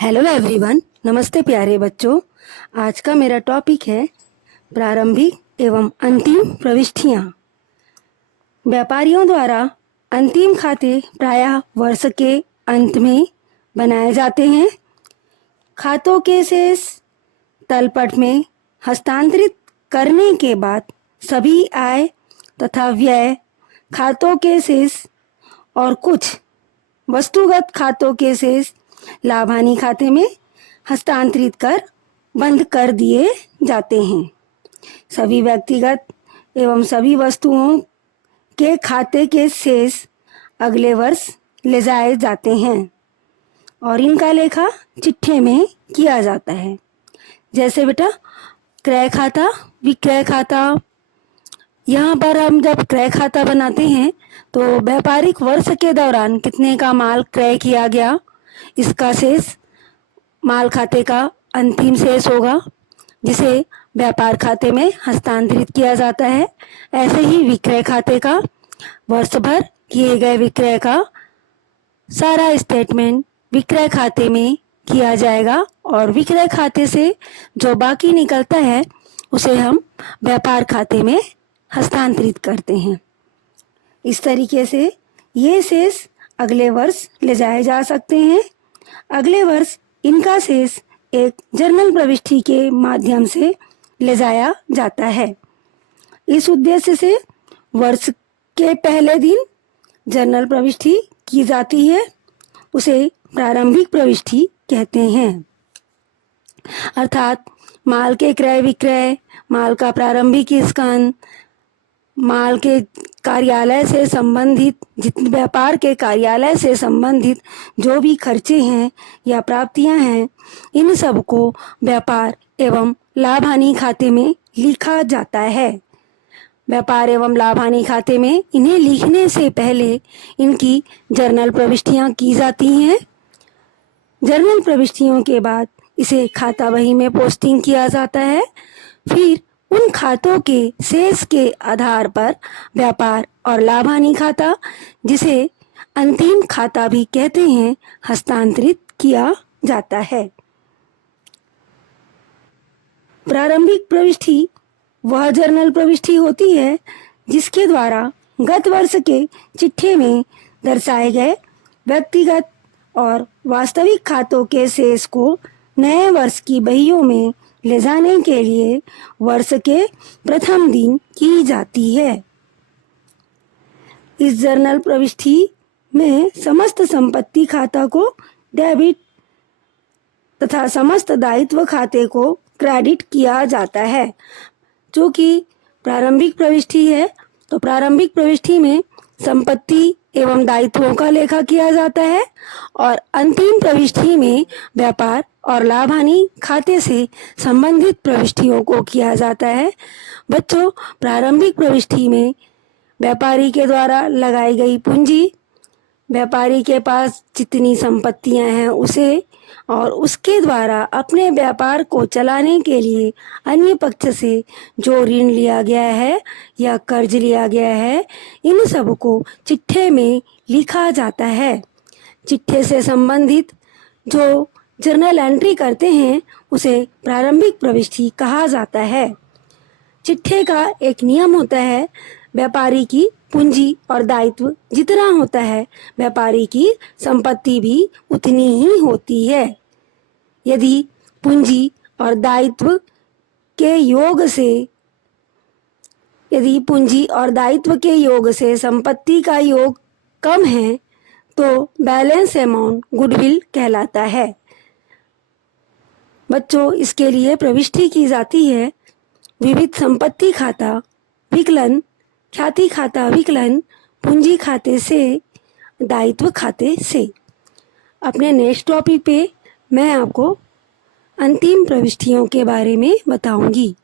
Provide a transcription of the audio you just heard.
Hello everyone, नमस्ते प्यारे बच्चों। आज का मेरा टॉपिक है प्रारंभिक एवं अंतिम प्रविष्टियाँ। व्यापारियों द्वारा अंतिम खाते प्रायः वर्ष के अंत में बनाए जाते हैं। खातों के शेष तलपट में हस्तांतरित करने के बाद सभी आय तथा व्यय खातों के शेष और कुछ वस्तुगत खातों के शेष लाभ हानि खाते में हस्तांतरित कर बंद कर दिए जाते हैं। सभी व्यक्तिगत एवं सभी वस्तुओं के खाते के शेष अगले वर्ष ले जाए जाते हैं और इनका लेखा चिट्ठे में किया जाता है। जैसे बेटा क्रय खाता, विक्रय खाता। यहाँ पर हम जब क्रय खाता बनाते हैं तो व्यापारिक वर्ष के दौरान कितने का माल क्रय किया गया, इसका शेष माल खाते का अंतिम शेष होगा, जिसे व्यापार खाते में हस्तांतरित किया जाता है। ऐसे ही विक्रय खाते का वर्ष भर किए गए विक्रय का सारा स्टेटमेंट विक्रय खाते में किया जाएगा और विक्रय खाते से जो बाकी निकलता है उसे हम व्यापार खाते में हस्तांतरित करते हैं। इस तरीके से ये शेष अगले वर्ष ले जाए जा सकते हैं। अगले वर्ष इनका शेष एक जर्नल प्रविष्टि के माध्यम से ले जाया जाता है। इस उद्देश्य से वर्ष के पहले दिन जर्नल प्रविष्टि की जाती है, उसे प्रारंभिक प्रविष्टि कहते हैं। अर्थात माल के क्रय विक्रय, माल का प्रारंभिक स्कंद, माल के कार्यालय से संबंधित व्यापार के कार्यालय से संबंधित जो भी खर्चे हैं या प्राप्तियां हैं, इन सब को व्यापार एवं लाभ हानि खाते में लिखा जाता है। व्यापार एवं लाभ हानि खाते में इन्हें लिखने से पहले इनकी जर्नल प्रविष्टियां की जाती हैं। जर्नल प्रविष्टियों के बाद इसे खाता बही में पोस्टिंग किया जाता है। फिर उन खातों के शेष के आधार पर व्यापार और लाभ हानि खाता, जिसे अंतिम खाता भी कहते हैं, हस्तांतरित किया जाता है। प्रारंभिक प्रविष्टि वह जर्नल प्रविष्टि होती है जिसके द्वारा गत वर्ष के चिट्ठे में दर्शाए गए व्यक्तिगत और वास्तविक खातों के शेष को नए वर्ष की बहियों में ले जाने के लिए वर्ष के प्रथम दिन की जाती है। इस जर्नल प्रविष्टि में समस्त संपत्ति खाता को डेबिट तथा समस्त दायित्व खाते को क्रेडिट किया जाता है। चूँकि प्रारंभिक प्रविष्टि है तो प्रारंभिक प्रविष्टि में संपत्ति एवं दायित्वों का लेखा किया जाता है और अंतिम प्रविष्टि में व्यापार और लाभ हानि खाते से संबंधित प्रविष्टियों को किया जाता है। बच्चों, प्रारंभिक प्रविष्टि में व्यापारी के द्वारा लगाई गई पूंजी, व्यापारी के पास जितनी संपत्तियां हैं उसे और उसके द्वारा अपने व्यापार को चलाने के लिए अन्य पक्ष से जो ऋण लिया गया है या कर्ज लिया गया है, इन सब को चिट्ठे में लिखा जाता है। चिट्ठे से संबंधित जो जर्नल एंट्री करते हैं उसे प्रारंभिक प्रविष्टि कहा जाता है। चिट्ठे का एक नियम होता है, व्यापारी की पूंजी और दायित्व जितना होता है व्यापारी की संपत्ति भी उतनी ही होती है। यदि पूंजी और दायित्व के योग से संपत्ति का योग कम है तो बैलेंस अमाउंट गुडविल कहलाता है। बच्चों, इसके लिए प्रविष्टि की जाती है विविध संपत्ति खाता विकलन, ख्याति खाता विकलन, पूंजी खाते से, दायित्व खाते से। अपने नेक्स्ट टॉपिक पे मैं आपको अंतिम प्रविष्टियों के बारे में बताऊंगी।